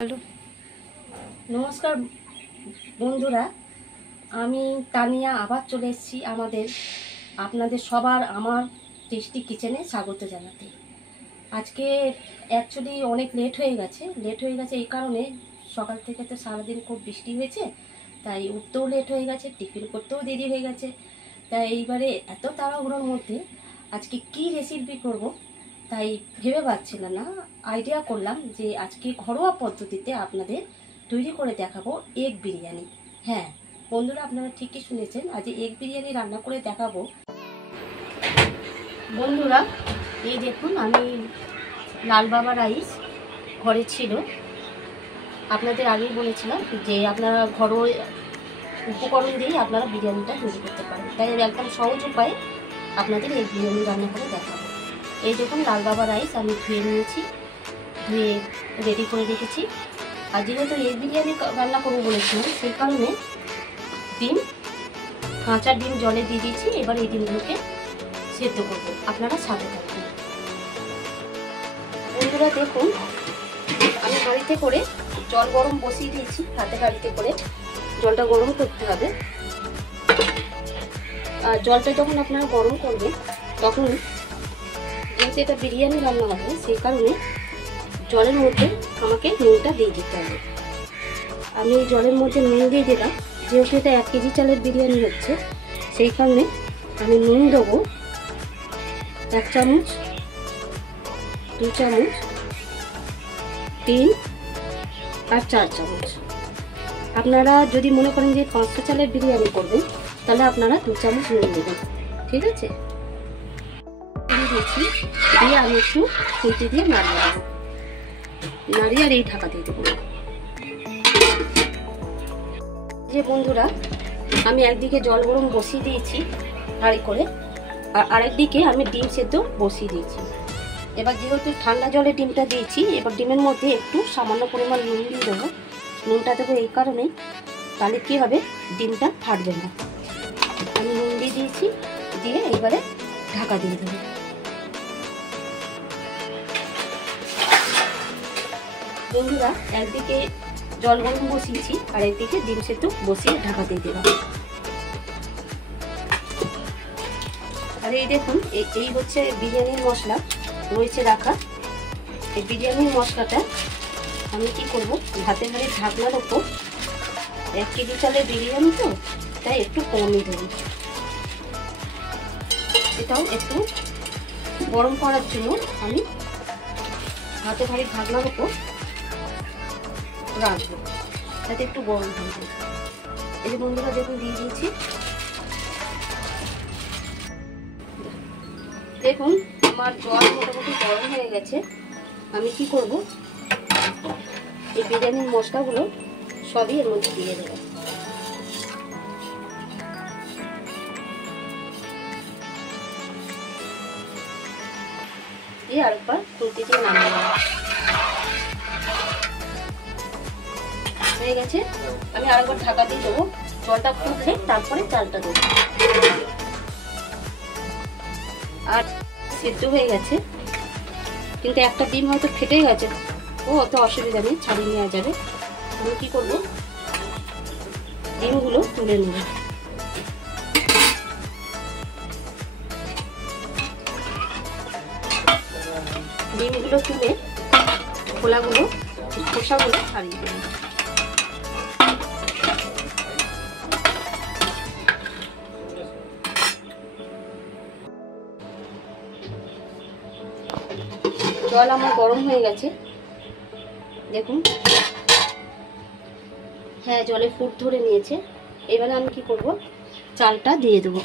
Hello, নমস্কার বন্ধুরা। আমি তানিয়া আবার চলে এসেছি আপনাদের সবার আমার টেস্টি কিচেনে স্বাগত জানাতে। আজকে অ্যাকচুয়ালি অনেক লেট হয়ে গেছে এই কারণে সকাল থেকে তো সারাদিন খুব বৃষ্টি হয়েছে, তাই উঠতেও লেট হয়ে গেছে, টিফিন করতেও দেরি হয়ে গেছে। তাই এইবারে এত তাড়াহুড়োর মধ্যে আজকে কি রেসিপি করব তাই ভেবে পাচ্ছিলাম না। আইডিয়া করলাম যে আজকে ঘরোয়া পদ্ধতিতে আপনাদের তৈরি করে দেখাবো এগ বিরিয়ানি। হ্যাঁ বন্ধুরা, আপনারা ঠিকই শুনেছেন, আজ এগ বিরিয়ানি রান্না করে দেখাবো। বন্ধুরা এই দেখুন, আমি লাল বাবা রাইস ঘরে ছিল, আপনাদের আগেই বলেছিলাম যে আপনারা ঘরোয়া উপকরণ দিয়েই আপনারা বিরিয়ানিটা তৈরি করতে পারেন। তাই একদম সহজ উপায়ে আপনাদের এই বিরিয়ানি রান্না করে দেখাবো। এই দেখুন লাল বাবা রাইস আমি ধুয়ে নিয়েছি, ধুয়ে রেডি করে রেখেছি। আর যেহেতু এগ বিরিয়ানি রান্না করবো বলেছিলাম, সেই কারণে কাঁচা ডিম জলে দিয়ে দিয়েছি। এবার এই ডিমগুলোকে সেদ্ধ করবো, আপনারা সাথে থাকবেন। বন্ধুরা দেখুন, আমি হাঁড়িতে করে জল গরম বসিয়ে দিয়েছি। হাতে হাঁড়িতে করে জলটা গরম করতে হবে। আর জলটা যখন আপনারা গরম করবেন তখন যেহেতু এটা বিরিয়ানি রান্না হবে, সেই কারণে জলের মধ্যে আমাকে নুনটা দিয়ে দিতে হবে। আমি এই জলের মধ্যে নুন দিয়ে দিলাম, যেহেতু এটা 1 কেজি চালের বিরিয়ানি হচ্ছে, সেই কারণে আমি নুন দেবো 1 চামচ, 2 চামচ, 3 আর 4 চামচ। আপনারা যদি মনে করেন যে 500 চালের বিরিয়ানি করবেন, তাহলে আপনারা 2 চামচ নুন দেবেন, ঠিক আছে? দিয়েছি, দিয়ে আমি একটু খুঁটি দিয়ে নাড়িয়ে দেবো, নাড়িয়ে আর এই ঢাকা দিয়ে দেবো। যে বন্ধুরা, আমি একদিকে জল গরম বসিয়ে দিয়েছি হাঁড়ি করে, আর আরেকদিকে আমি ডিম সেদ্ধ বসিয়ে দিয়েছি। এবার যেহেতু ঠান্ডা জলে ডিমটা দিয়েছি, এবার ডিমের মধ্যে একটু সামান্য পরিমাণ নুন দিয়ে দেবো। নুনটা দেবো এই কারণেই, তাহলে কী হবে, ডিমটা ফাটবে না। আমি নুন দিয়ে দিয়েছি, দিয়ে এবারে ঢাকা দিয়ে দেবো। বন্ধুরা একদিকে জল গরম বসিয়েছি, আর একদিকে ডিম সেদ্ধ বসিয়ে ঢাকা দিয়ে দিলাম। আর এই দেখুন, এই হচ্ছে বিরিয়ানির মশলা রয়েছে রাখা। এই বিরিয়ানির মশলাটা আমি কি করব, ভাতের হাঁড়ির ঢাকনার ওপর, 1 কেজি চালের বিরিয়ানি তো তাই একটু কমই দেবো। এটাও একটু গরম করার জন্য আমি ভাতের হাঁড়ির ঢাকনার ওপর রাখবো, যাতে একটু গরম হয়ে যায়। এই যে বন্ধুরা দেখুন, দিয়ে দিয়েছি। দেখুন আমার জল মোটামুটি গরম হয়ে গেছে। আমি কি করব, এই বিরিয়ানির মশলাগুলো সবই এর মধ্যে দিয়ে দেবো। দিয়ে আরেকবার খুঁটি দিয়ে নামিয়ে দেবো। হয়ে গেছে, আমি আরেকবার ঢাকা দিয়ে দেবো। জলটা ফুটলে তারপরে চালটা দেবো। আর সেদ্ধ হয়ে গেছে, কিন্তু একটা ডিম হয়তো ফেটে গেছে। অত অসুবিধা নেই, ছাড়িয়ে নেওয়া যাবে। আমি কি করব, ডিমগুলো তুলে নেব। ডিমগুলো তুলে খোসাগুলো ছাড়িয়ে দেব। জল আমার গরম হয়ে গেছে, দেখুন। হ্যাঁ, জলে ফুট ধরে নিয়েছে। এবারে আমি কি করব, চালটা দিয়ে দেবো।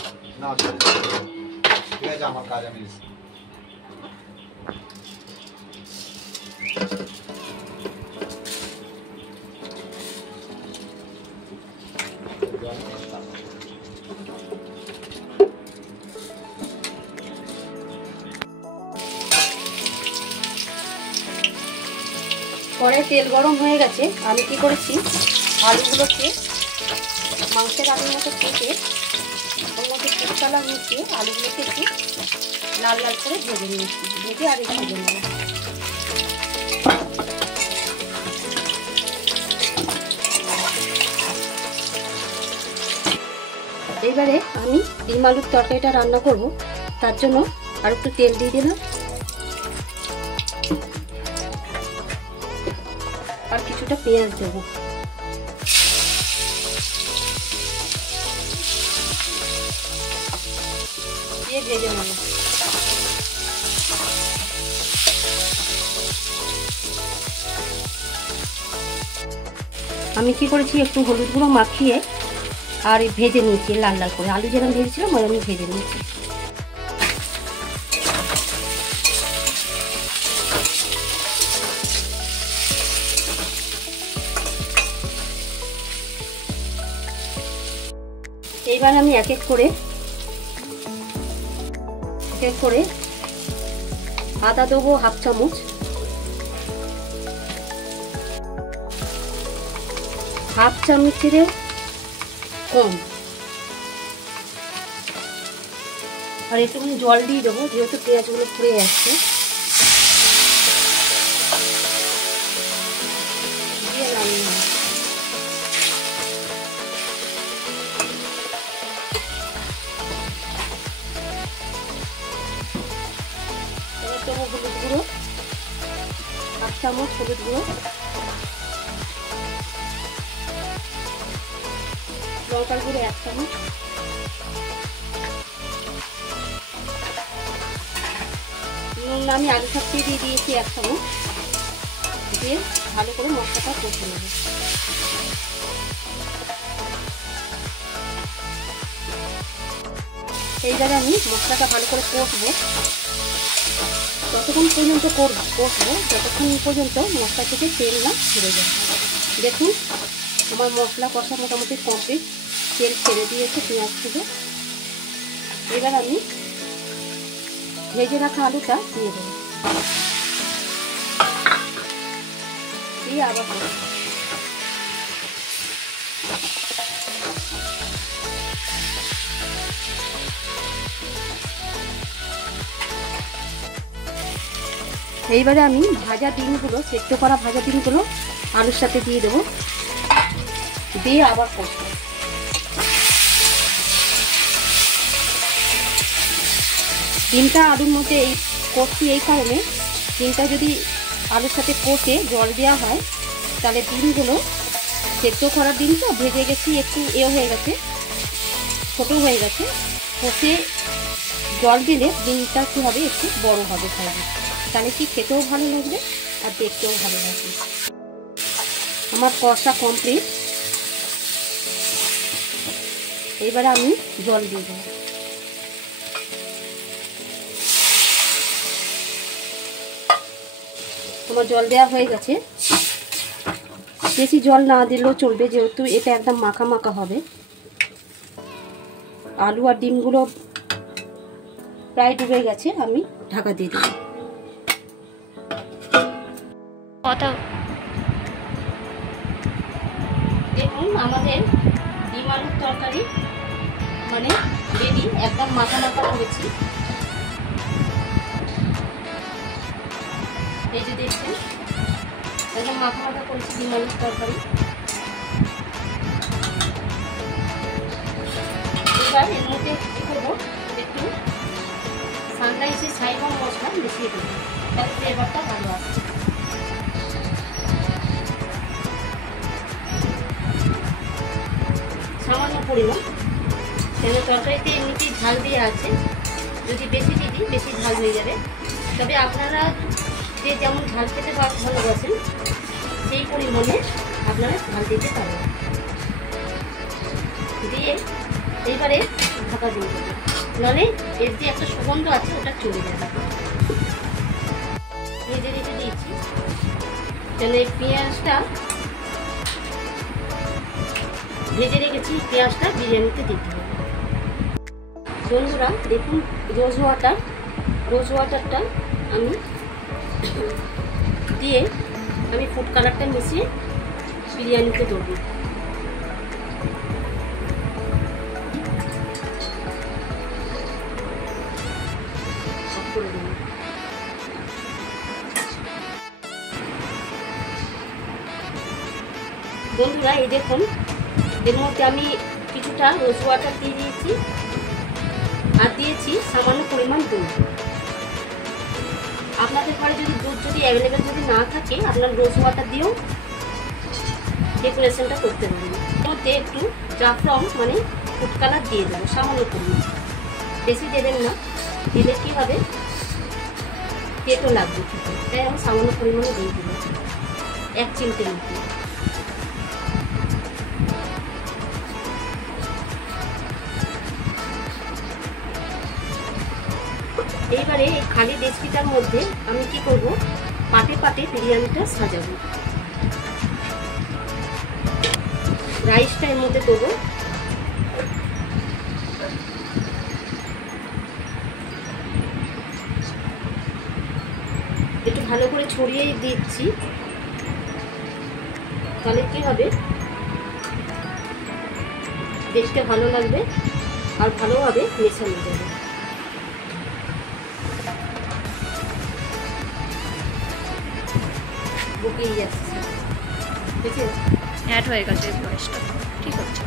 পরে তেল গরম হয়ে গেছে। আমি কি করেছি, আলুগুলোকে মাংসের আলুর মতো কেটে ওর মধ্যে মশলা মিশিয়ে আলুগুলোকে একটু লাল লাল করে ভেজে নিয়েছি। ভেজে আর একটু ভেজে নেব। এইবারে আমি ডিম আলুর তরকারিটা রান্না করব, তার জন্য আর একটু তেল দিয়ে দিলাম আর কিছুটা পেঁয়াজ দেব। দিয়ে ভেজে নেব। আমি কি করেছি, একটু হলুদ গুঁড়ো মাখিয়ে আর ভেজে নিয়েছি লাল লাল করে, আলু যেরকম ভেজেছিলাম ওই আমি ভেজে নিয়েছি। এইবার আমি এক এক করে আদা দেবো হাফ চামচ, হাফ চামচেরও কম, আর একটুখানি জল দিয়ে দেবো যেহেতু পেঁয়াজগুলো পুড়ে যাচ্ছে। দিয়ে নামিয়ে নেব। দেবো হলুদ গুঁড়ো হাফ চামচ, হলুদ গুঁড়ো, লঙ্কার গুঁড়ো 1 চামচ, নুন আমি আলু থাকতে দিয়ে দিয়েছি 1 চামচ। দিয়ে ভালো করে মশলাটা কষে নেব। এইবারে আমি মশলাটা ভালো করে কষবো, ততক্ষণ পর্যন্ত কষবো যতক্ষণ পর্যন্ত মশলা থেকে তেল না ছেড়ে যায়। দেখুন আমার মশলা কষা মোটামুটি কমপ্লিট, তেল ছেড়ে দিয়েছে পেঁয়াজ থেকে। এবার আমি ভেজে রাখা আলুটা দিয়ে দেবো, দিয়ে আবার এইবারে আমি ভাজা ডিমগুলো, সেদ্ধ করা ভাজা ডিমগুলো আলুর সাথে দিয়ে দেবো, দিয়ে আবার কষবো। ডিমটা আলুর মধ্যে কষি এই কারণে, ডিমটা যদি আলুর সাথে কষে জল দেওয়া হয় তাহলে ডিমগুলো, সেদ্ধ করার ডিম তো ভেজে গেছি, একটু হয়ে গেছে, ছোটো হয়ে গেছে, কষে জল দিলে ডিমটা কী হবে, একটু বড় হবে সাইজে, তাহলে কি খেতেও ভালো লাগবে আর দেখতেও ভালো লাগবে। আমার কষা কমপ্লিট। এইবারে আমি জল দিয়ে দেবো। আমার জল দেওয়া হয়ে গেছে, বেশি জল না দিলেও চলবে যেহেতু এটা একদম মাখা মাখা হবে। আলু আর ডিমগুলো প্রায় ডুবে গেছে, আমি ঢাকা দিয়ে দেব। দেখুন আমাদের ডিম আলুর তরকারি মানে রেডি, একদম মাখা মাখা করেছি। এই যে দেখছেন একদম মাখা মাখা করেছি ডিম আলুর তরকারি। এবার এর মধ্যে কী করবো, একটু সানরাইসের ছাইবং মশলা মিশিয়ে দেবো, তাহলে ফ্লেভারটা ভালো আসছে। সামান্য পরিমাণ, কেন তরকারিতে এমনিতেই ঝাল দিয়ে আছে, যদি বেশি দিয়ে দিই বেশি ঝাল হয়ে যাবে। তবে আপনারা যে যেমন ঝাল খেতে ভালোবাসেন সেই পরিমাণে আপনারা ঝাল দিতে পারেন। দিয়ে এইবারে ঢাকা দিয়ে দেবেন, নাহলে এর যে একটা সুগন্ধ আছে ওটা চলে যাবে। ভেজে রেখে দিয়েছি, তাহলে পেঁয়াজটা ভেজে রেখেছি, পেঁয়াজটা বিরিয়ানিতে দিতে হবে। বন্ধুরা দেখুন রোজ ওয়াটারটা আমি দিয়ে আমি ফুড কালারটা মিশিয়ে বিরিয়ানিতে দেবো। বন্ধুরা এই দেখুন এর মধ্যে আমি কিছুটা রোজ ওয়াটার দিয়ে দিয়েছি, দিচ্ছি, আর দিয়েছি সামান্য পরিমাণ দুধ। আপনাদের ঘরে যদি দুধ যদি অ্যাভেলেবেল যদি না থাকে, আপনার রোজ ওয়াটার দিয়েও ডেকোরেশনটা করতে পারেন। এর মধ্যে একটু জাফরান মানে ফুড কালার দিয়ে দেবো সামান্য পরিমাণ, বেশি দেবেন না, দিলে কী হবে তেতো লাগবে খেতে, তাই আমি সামান্য পরিমাণে দিয়ে দেবো 1 চিমটে মতো। এইবারে এই খালি ডেচকিটার মধ্যে আমি কি করব, পাটে পাটে বিরিয়ানিটা সাজাবো। রাইসটা এর মধ্যে দেবো, একটু ভালো করে ছড়িয়ে দিচ্ছি, তাহলে কি হবে দেখতে ভালো লাগবে আর ভালোভাবে মেশানো যাবে। বুকেই যাচ্ছে, ঠিক আছে, অ্যাড হয়ে গেছে ভয়েসটা, ঠিক আছে।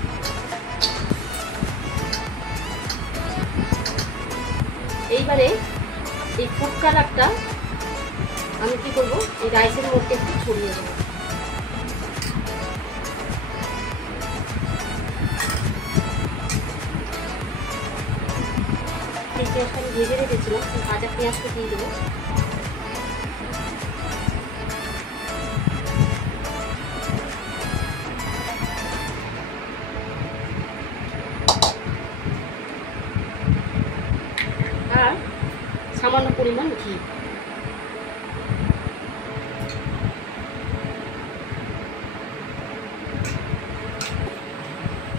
এইবারে এই ফুড কালারটা আমি কি করব, এই রাইসের মধ্যে একটু ছড়িয়ে দেবো। এই পেঁয়াজটা আমি ভেজে রেখেছিলাম, ভাজা পেঁয়াজটা দিয়ে দেবো। আর সামান্য পরিমাণ ঘি।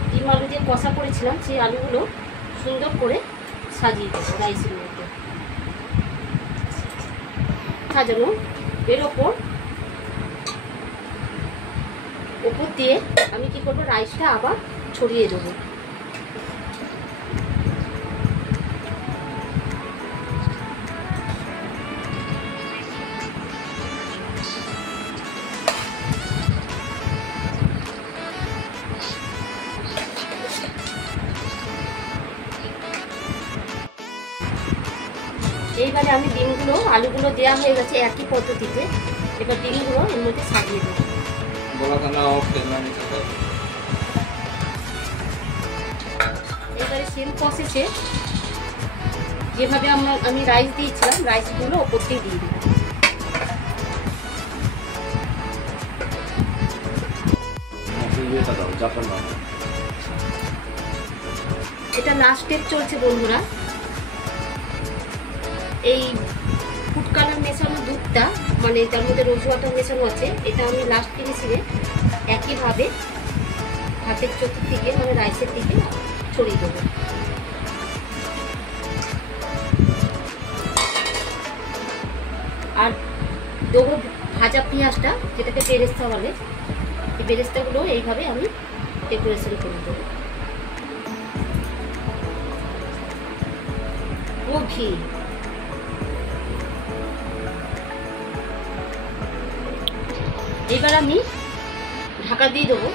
ডিম আলু দিয়ে কষা করেছিলাম, সেই আলুগুলো সুন্দর করে সাজিয়ে দেবো রাইসের মধ্যে সাজানো। এর ওপর দিয়ে আমি কি করবো, রাইসটা আবার ছড়িয়ে দেবো। এইবারে আমি ডিমগুলো, আলুগুলো দেওয়া হয়ে গেছে একই পদ্ধতিতে, এবার ডিমগুলো এর মধ্যে সাজিয়ে দেবো। এবারে সেম প্রসেসে যেভাবে আমি রাইস দিয়েছিলাম, রাইসগুলো ওপর দিয়ে দিয়ে দেবো। এটা লাস্ট স্টেপ চলছে বন্ধুরা। এই ফুড কালার মেশানো দুধটা, মানে যার মধ্যে রোজ ওয়াটার মেশানো আছে, এটা আমি লাস্ট ফিনিশিংয়ে একইভাবে হাতের চতুর্দিকে মানে রাইসের দিকে ছড়িয়ে দেবো। আর দেবো ভাজা পেঁয়াজটা, যেটাকে বেরেস্তা বলে, এই বেরেস্তাগুলো এইভাবে আমি ডেকোরেশন করে দেবো। ও ঘি, এবার আমি ঢাকা দিয়ে দেবো।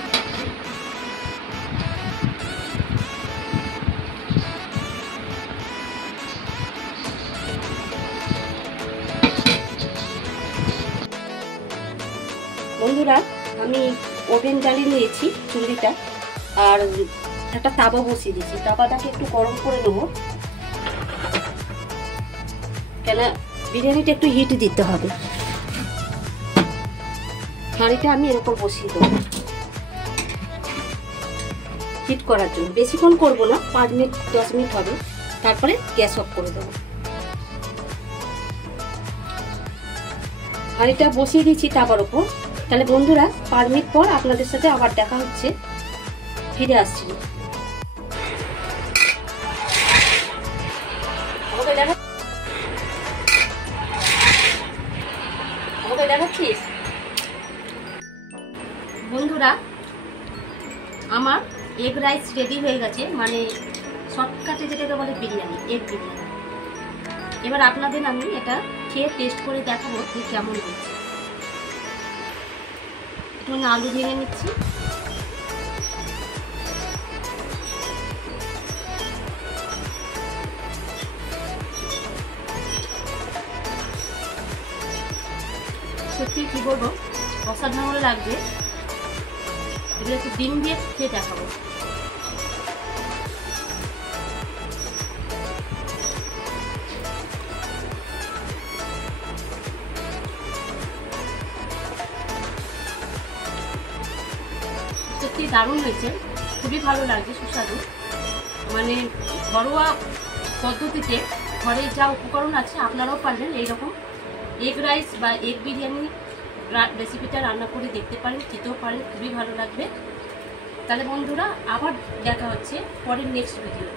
বন্ধুরা, আমি ওভেন জ্বালিয়ে নিয়েছি চুল্লিটা, আর একটা তাওয়া বসিয়ে দিয়েছি। তাওয়াটাকে একটু গরম করে নেবো, কেন বিরিয়ানিটা একটু হিট দিতে হবে। হাঁড়িটা আমি এর উপর বসিয়ে দেবো হিট করার জন্য। বেশিক্ষণ করবো না, 5 মিনিট 10 মিনিট হবে, তারপরে গ্যাস অফ করে দেবো। হাঁড়িটা বসিয়ে দিয়েছি তাওয়ার উপর। তাহলে বন্ধুরা, 5 মিনিট পর আপনাদের সাথে আবার দেখা হচ্ছে, ফিরে আসছি। দেখাচ্ছিস বন্ধুরা, আমার এগ রাইস রেডি হয়ে গেছে, মানে শর্টকাটে যেটাকে বলে বিরিয়ানি, এগ বিরিয়ানি। এবার আপনাদের আমি এটা খেয়ে টেস্ট করে দেখাবো যে কেমন হয়েছে। একটু আলু ভেঙে নিচ্ছি। সত্যি কি বলবো, অসাধারণ লাগবে। এগুলো একটু ডিম দিয়ে খেয়ে দেখাবো। সত্যি দারুণ হয়েছে, খুবই ভালো লাগছে, সুস্বাদু। মানে ঘরোয়া পদ্ধতিতে ঘরে যা উপকরণ আছে আপনারাও পারবেন এইরকম এগ রাইস বা এগ বিরিয়ানি রেসিপিটা রান্না করে দেখতে পারেন, খেতেও পারেন, খুবই ভালো লাগবে। তাহলে বন্ধুরা আবার দেখা হচ্ছে পরের নেক্সট ভিডিও।